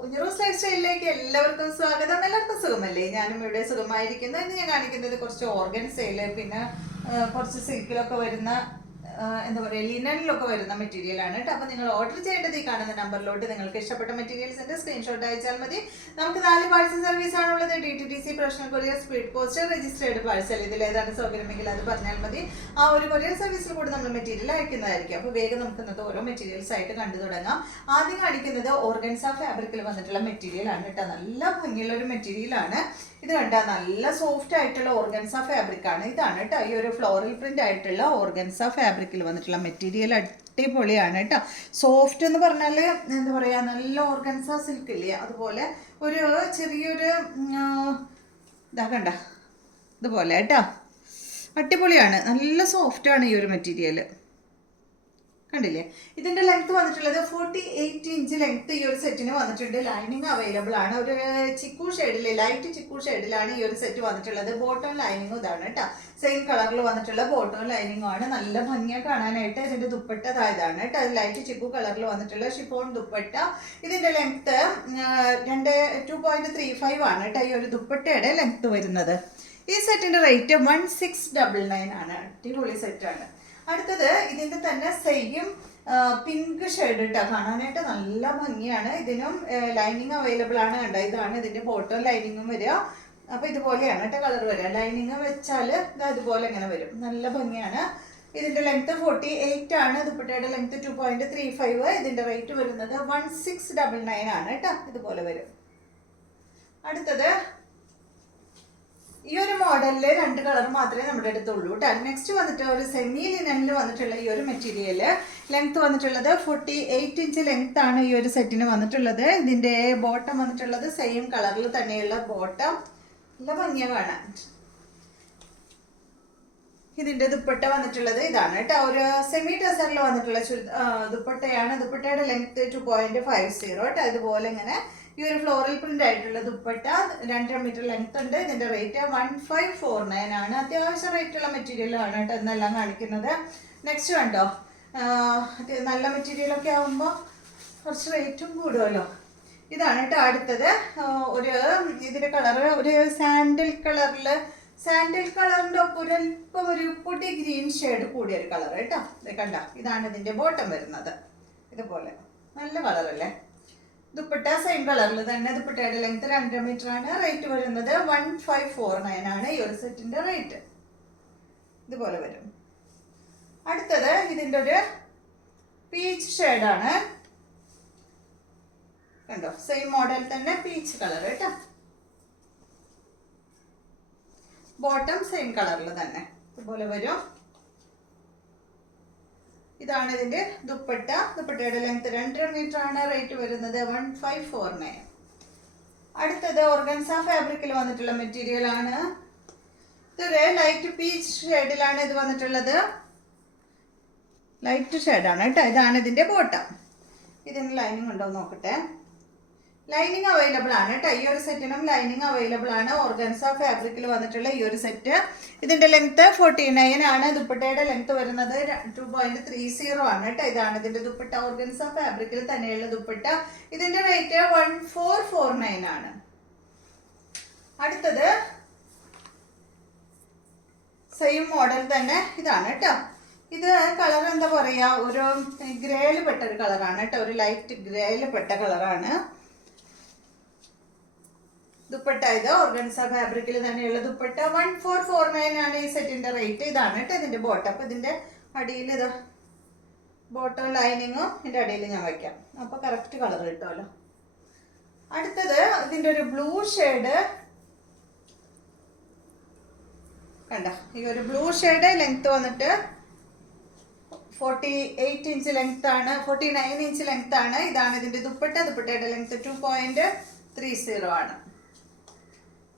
കുഞ്ഞുറൂസ് life സ്റ്റൈലിലേക്ക് എല്ലാവർക്കും സ്വാഗതം. എല്ലാവർക്കും സുഖമല്ലേ? ഞാനും ഇവിടെ സുഖമായിരിക്കുന്നു. ഇന്ന് ഞാൻ കാണിക്കുന്നത് കുറച്ച് ഓർഗൻ സ്റ്റൈല്, പിന്നെ കുറച്ച് സിൽക്കിലൊക്കെ വരുന്ന എന്താ പറയുക, ലിനനിലൊക്കെ വരുന്ന മെറ്റീരിയലാണ് കേട്ടോ. അപ്പോൾ നിങ്ങൾ ഓർഡർ ചെയ്യേണ്ടത് ഈ കാണുന്ന നമ്പറിലോട്ട് നിങ്ങൾക്ക് ഇഷ്ടപ്പെട്ട മെറ്റീരിയൽസിൻ്റെ സ്ക്രീൻഷോട്ട് അയച്ചാൽ മതി. നമുക്ക് 4 പാഴ്സൽ സർവീസ് ആണുള്ളത്. DTDC, professional courier, speed post, registered parcel. ഇതിൽ ഏതാണ് സൗകര്യമെങ്കിൽ അത് പറഞ്ഞാൽ മതി. ആ ഒരു കൊറിയർ സർവീസിൽ കൂടെ നമ്മൾ മെറ്റീരിയൽ അയക്കുന്നതായിരിക്കും. അപ്പോൾ വേഗം നമുക്ക് ഇന്നത്തെ ഓരോ മെറ്റീരിയൽസ് ആയിട്ട് കണ്ടു തുടങ്ങാം. ആദ്യം കാണിക്കുന്നത് ഓർഗൻസ ഫാബ്രിക്കിൽ വന്നിട്ടുള്ള മെറ്റീരിയലാണ് കേട്ടോ. നല്ല ഭംഗിയുള്ള ഒരു മെറ്റീരിയലാണ്. ഇത് കണ്ട നല്ല സോഫ്റ്റ് ആയിട്ടുള്ള ഓർഗൻസ ഫാബ്രിക് ആണ്. ഇതാണ് കേട്ടോ ഈ ഒരു ഫ്ലോറൽ പ്രിന്റ് ആയിട്ടുള്ള ഓർഗൻസ ഫാബ്രിക്കിൽ വന്നിട്ടുള്ള മെറ്റീരിയൽ. അടിപൊളിയാണ് കേട്ടോ. സോഫ്റ്റ് എന്ന് പറഞ്ഞാൽ എന്താ പറയുക, നല്ല ഓർഗൻസ സിൽക്ക് ഇല്ലേ, അതുപോലെ ഒരു ചെറിയൊരു ഇതാ കണ്ട ഇതുപോലെ കേട്ടോ. അടിപൊളിയാണ്, നല്ല സോഫ്റ്റാണ് ഈ ഒരു മെറ്റീരിയൽ. കണ്ടില്ലേ? ഇതിന്റെ ലെങ്ത് വന്നിട്ടുള്ളത് 48 ഇഞ്ച് ലെങ്ത് ഈ ഒരു സെറ്റിന് വന്നിട്ടുണ്ട്. ലൈനിങ് അവൈലബിൾ ആണ്. ഒരു ചിക്കു ഷെയ്ഡിൽ, ലൈറ്റ് ചിക്കു ഷെയ്ഡിലാണ് ഈ ഒരു സെറ്റ് വന്നിട്ടുള്ളത്. ബോട്ടം ലൈനിങ്ങും ഇതാണ് കേട്ടോ. സെയിം കളറിൽ വന്നിട്ടുള്ള ബോട്ടം ലൈനിങ്ങും ആണ്. നല്ല ഭംഗിയായി കാണാനായിട്ട്. ഇതിന്റെ ദുപ്പട്ട ഇതാണ് കേട്ടോ. ലൈറ്റ് ചിക്കു കളറിൽ വന്നിട്ടുള്ള ഷിഫോൺ ദുപ്പട്ട. ഇതിന്റെ ലെങ്ത് 2.35 ആണ് കേട്ടോ ഈ ഒരു ദുപ്പട്ടയുടെ ലെങ്ത് വരുന്നത്. ഈ സെറ്റിന്റെ റേറ്റ് 1699 ആണ്. അടിപൊളി സെറ്റാണ്. അടുത്തത് ഇതിന്റെ തന്നെ സെയിം പിങ്ക് ഷെയ്ഡ് ഇട്ടാ കാണാനായിട്ട് നല്ല ഭംഗിയാണ്. ഇതിനും ലൈനിങ് അവൈലബിൾ ആണ്. കണ്ട ഇതാണ് ഇതിന്റെ ബോട്ടം ലൈനിങ്ങും വരിക. അപ്പൊ ഇതുപോലെയാണ് കേട്ടോ കളർ വരിക. ലൈനിങ് വെച്ചാൽ ഇതുപോലെ ഇങ്ങനെ വരും. നല്ല ഭംഗിയാണ്. ഇതിന്റെ ലെങ്ത് 48 ആണ്. ദുപ്പട്ടയുടെ ലെങ്ത് 2.35. ഇതിന്റെ റേറ്റ് വരുന്നത് 1699 ആണ് കേട്ടോ. ഇതുപോലെ വരും. അടുത്തത് ഈ ഒരു മോഡലില് 2 കളർ മാത്രമേ നമ്മുടെ അടുത്തുള്ളൂ കേട്ടോ. നെക്സ്റ്റ് വന്നിട്ട് ഒരു സെമി ലിനനിൽ വന്നിട്ടുള്ള ഈ ഒരു മെറ്റീരിയൽ. ലെങ്ത് വന്നിട്ടുള്ളത് 48 ഇഞ്ച് ലെങ്ത് ആണ് ഈ ഒരു സെറ്റിന് വന്നിട്ടുള്ളത്. ഇതിന്റെ ബോട്ടം വന്നിട്ടുള്ളത് സെയിം കളറിൽ തന്നെയുള്ള ബോട്ടം. നല്ല ഭംഗിയ കാണാൻ. ഇതിന്റെ ദുപ്പട്ട വന്നിട്ടുള്ളത് ഇതാണ് കേട്ടോ. ഒരു സെമി ടെസറിൽ വന്നിട്ടുള്ള ദുപ്പട്ടയാണ്. ദുപ്പട്ടയുടെ ലെങ്ത് 2.50 കേട്ടോ. ഇതുപോലെ ഇങ്ങനെ ഈ ഒരു ഫ്ലോറൽ പ്രിന്റ് ആയിട്ടുള്ള ദുപ്പട്ട 2.5 മീറ്റർ ലെങ്ത് ഉണ്ട്. ഇതിന്റെ റേറ്റ് 1549 ആണ്. അത്യാവശ്യം റേറ്റ് ഉള്ള മെറ്റീരിയൽ ആണ് കേട്ടോ എന്നെല്ലാം കാണിക്കുന്നത്. നെക്സ്റ്റ് കണ്ടോ, നല്ല മെറ്റീരിയൽ ഒക്കെ ആകുമ്പോൾ കുറച്ച് റേറ്റും കൂടുമല്ലോ. ഇതാണ് കേട്ടോ അടുത്തത്. ഒരു ഇതിന്റെ കളർ ഒരു സാൻഡിൽ കളറിന്റെ ഒപ്പം ഒരല്പം ഒരു പൊടി ഗ്രീൻ ഷെയ്ഡ് കൂടിയ ഒരു കളർ കേട്ടോ. കണ്ട ഇതാണ് ഇതിന്റെ ബോട്ടം വരുന്നത്. ഇതുപോലെ നല്ല കളറല്ലേ. ദുപ്പട്ട സെയിം കളറിൽ തന്നെ. ദുപ്പട്ടയുടെ ലെങ്ത് 2.5 മീറ്റർ ആണ്. റേറ്റ് വരുന്നത് 1549 ആണ് ഈ ഒരു സെറ്റിന്റെ റേറ്റ്. ഇതുപോലെ വരും. അടുത്തത് ഇതിന്റെ ഒരു പീച്ച് ഷെയ്ഡാണ്. കണ്ടോ, സെയിം മോഡൽ തന്നെ പീച്ച് കളർ കേട്ടോ. ബോട്ടം സെയിം കളറിൽ തന്നെ ഇതുപോലെ വരും. ഇതാണ് ഇതിന്റെ ദുപ്പട്ട. ദുപ്പട്ടയുടെ ലെങ്ത് 2.5 മീറ്റർ ആണ്. റേറ്റ് വരുന്നത് 1549. അടുത്തത് ഓർഗൻസ ഫാബ്രിക്കിൽ വന്നിട്ടുള്ള മെറ്റീരിയൽ ആണ്. ഇതൊരു ലൈറ്റ് പീച്ച് ഷെയ്ഡിലാണ് ഇത് വന്നിട്ടുള്ളത്. ലൈറ്റ് ഷെയ്ഡാണ് കേട്ടോ. ഇതാണ് ഇതിന്റെ ബോട്ടം. ഇതിന് ലൈനിങ് ഉണ്ടോ നോക്കട്ടെ. ലൈനിങ് അവൈലബിൾ ആണ് കേട്ടോ. ഈ ഒരു സെറ്റിനും ലൈനിങ് അവൈലബിൾ ആണ്. ഓർഗൻസ ഫാബ്രിക്കിൽ വന്നിട്ടുള്ള ഈ ഒരു സെറ്റ്. ഇതിന്റെ ലെങ്ത് 49 ആണ്. ദുപ്പട്ടയുടെ ലെങ്ത് വരുന്നത് 2.30 ആണ് കേട്ടോ. ഇതാണ് ഇതിന്റെ ദുപ്പട്ട. ഓർഗൻസ ഫാബ്രിക്കിൽ തന്നെയുള്ള ദുപ്പട്ട. ഇതിന്റെ റേറ്റ് 1449 ആണ്. അടുത്തത് സെയിം മോഡൽ തന്നെ ഇതാണ് കേട്ടോ. ഇത് കളർ എന്താ പറയാ, ഒരു ഗ്രേയിൽ പെട്ട ഒരു കളറാണ് കേട്ടോ. ഒരു ലൈറ്റ് ഗ്രേയിൽ പെട്ട കളറാണ്. ദുപ്പട്ട ഇത് ഓർഗൻസ ഫാബ്രിക്കിൽ തന്നെയുള്ള ദുപ്പട്ട. 1449 ആണ് ഈ സെറ്റിന്റെ റേറ്റ്. ഇതാണ് കേട്ടോ ഇതിന്റെ ബോട്ടം. അപ്പൊ ഇതിന്റെ അടിയിൽ ഇതാ ബോട്ടം ലൈനിങ്ങും ഇതിന്റെ അടിയിൽ ഞാൻ വയ്ക്കാം. അപ്പൊ കറക്റ്റ് കളർ കിട്ടുമല്ലോ. അടുത്തത് ഇതിന്റെ ഒരു ബ്ലൂ ഷെയ്ഡ്. കണ്ട ഈ ഒരു ബ്ലൂ ഷെയ്ഡ് ലെങ്ത് വന്നിട്ട് 48 ഇഞ്ച് ലെങ്ത് ആണ്. 49 ഇഞ്ച് ലെങ്ത് ആണ്. ഇതാണ് ഇതിന്റെ ദുപ്പട്ട. ദുപ്പട്ടയുടെ ലെങ്ത് 2.30 ആണ്.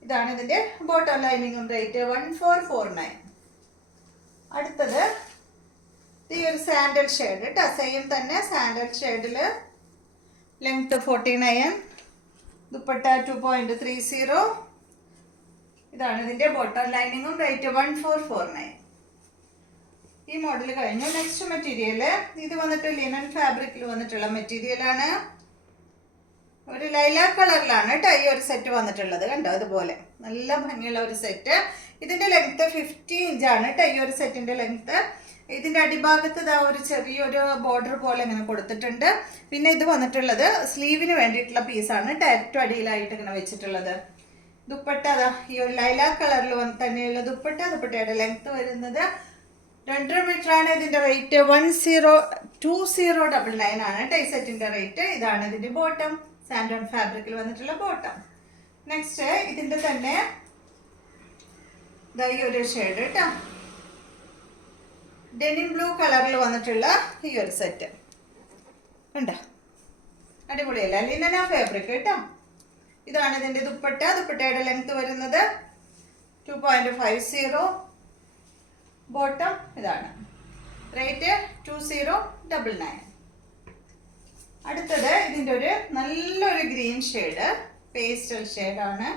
ഇതാണ് ഇതിന്റെ ബോട്ടം ലൈനിങ്ങും. റേറ്റ് 1449. അടുത്തത് ഈ ഒരു സാൻഡൽ ഷെയ്ഡ് കേട്ടോ. സെയിം തന്നെ സാൻഡൽ ഷെയ്ഡില് ലെങ്ത് 49. ദുപ്പട്ട 2.30. ഇതാണ് ഇതിന്റെ ബോട്ടം ലൈനിങ്ങും. റേറ്റ് 1449. ഈ മോഡൽ കഴിഞ്ഞു. നെക്സ്റ്റ് മെറ്റീരിയൽ ഇത് വന്നിട്ട് ലിനൻ ഫാബ്രിക്കിൽ വന്നിട്ടുള്ള മെറ്റീരിയൽ ആണ്. ഒരു ലൈലാക്ക് കളറിലാണ് കേട്ടോ ഈ ഒരു സെറ്റ് വന്നിട്ടുള്ളത്. കണ്ടോ ഇതുപോലെ നല്ല ഭംഗിയുള്ള ഒരു സെറ്റ്. ഇതിൻ്റെ ലെങ്ത്ത് 50 ഇഞ്ചാണ് കേട്ടോ ഈ ഒരു സെറ്റിൻ്റെ ലെങ്ത്ത്. ഇതിൻ്റെ അടിഭാഗത്ത് ഇതാ ഒരു ചെറിയൊരു ബോർഡർ പോലെ ഇങ്ങനെ കൊടുത്തിട്ടുണ്ട്. പിന്നെ ഇത് വന്നിട്ടുള്ളത് സ്ലീവിന് വേണ്ടിയിട്ടുള്ള പീസാണ് കേട്ടോ, ഏറ്റവും അടിയിലായിട്ട് ഇങ്ങനെ വെച്ചിട്ടുള്ളത്. ദുപ്പട്ട അതാ ഈ ഒരു ലൈലാക്ക് കളറിൽ തന്നെയുള്ള ദുപ്പട്ടയുടെ ലെങ്ത്ത് വരുന്നത് 2.5 മീറ്ററാണ്. ഇതിൻ്റെ റേറ്റ് 2099 ആണ് കേട്ടോ ഈ സെറ്റിൻ്റെ റേറ്റ്. ഇതാണ് ഇതിൻ്റെ ബോട്ടം, സാൻഡോൺ ഫാബ്രിക്കിൽ വന്നിട്ടുള്ള ബോട്ടം. നെക്സ്റ്റ് ഇതിൻ്റെ തന്നെ ഈ ഒരു ഷെയ്ഡ് കേട്ടോ, ഡെനിം ബ്ലൂ കളറിൽ വന്നിട്ടുള്ള ഈ ഒരു സെറ്റ് കണ്ടോ, അടിപൊളിയല്ല, ലിനന ഫാബ്രിക് കേട്ടോ. ഇതാണ് ഇതിൻ്റെ ദുപ്പട്ടയുടെ ലെങ്ത് വരുന്നത് 2.50. ബോട്ടം ഇതാണ്, റേറ്റ് 2099. അടുത്തത് ഇതിൻ്റെ ഒരു നല്ലൊരു ഗ്രീൻ ഷെയ്ഡ്, പേസ്റ്റൽ ഷെയ്ഡാണ്.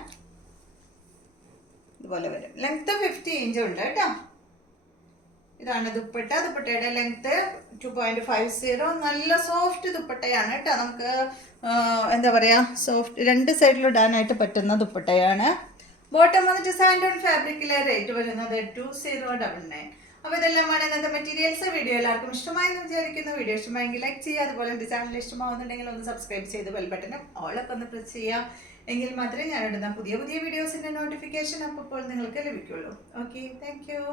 ഇതുപോലെ വരും, ലെങ്ത് 50 ഇഞ്ച് ഉണ്ട് കേട്ടോ. ഇതാണ് ദുപ്പട്ടയുടെ ലെങ്ത് 2.50. നല്ല സോഫ്റ്റ് ദുപ്പട്ടയാണ് കേട്ടോ, നമുക്ക് എന്താ പറയുക സോഫ്റ്റ്, രണ്ട് സൈഡിലും ഇടാനായിട്ട് പറ്റുന്ന ദുപ്പട്ടയാണ്. ബോട്ടം വന്നിട്ട് സാൻഡോൺ ഫാബ്രിക്കിലെ റേറ്റ് വരുന്നത് 2099. അപ്പോൾ ഇതെല്ലാമാണ് ഇന്നത്തെ മെറ്റീരിയൽസ്. വീഡിയോ എല്ലാവർക്കും ഇഷ്ടമായി എന്ന് വിചാരിക്കുന്നു. വീഡിയോ ഇഷ്ടമായെങ്കിൽ ലൈക്ക് ചെയ്യുക, അതുപോലെ എൻ്റെ ചാനൽ ഇഷ്ടമാവുന്നുണ്ടെങ്കിൽ ഒന്ന് സബ്സ്ക്രൈബ് ചെയ്ത് ബെൽ ബട്ടനും ഓളൊക്കെ ഒന്ന് പ്രസ് ചെയ്യാം. എങ്കിൽ മാത്രമേ ഞാനിടുന്ന പുതിയ വീഡിയോസിൻ്റെ നോട്ടിഫിക്കേഷൻ അപ്പോൾ നിങ്ങൾക്ക് ലഭിക്കുള്ളൂ. Okay, thank you.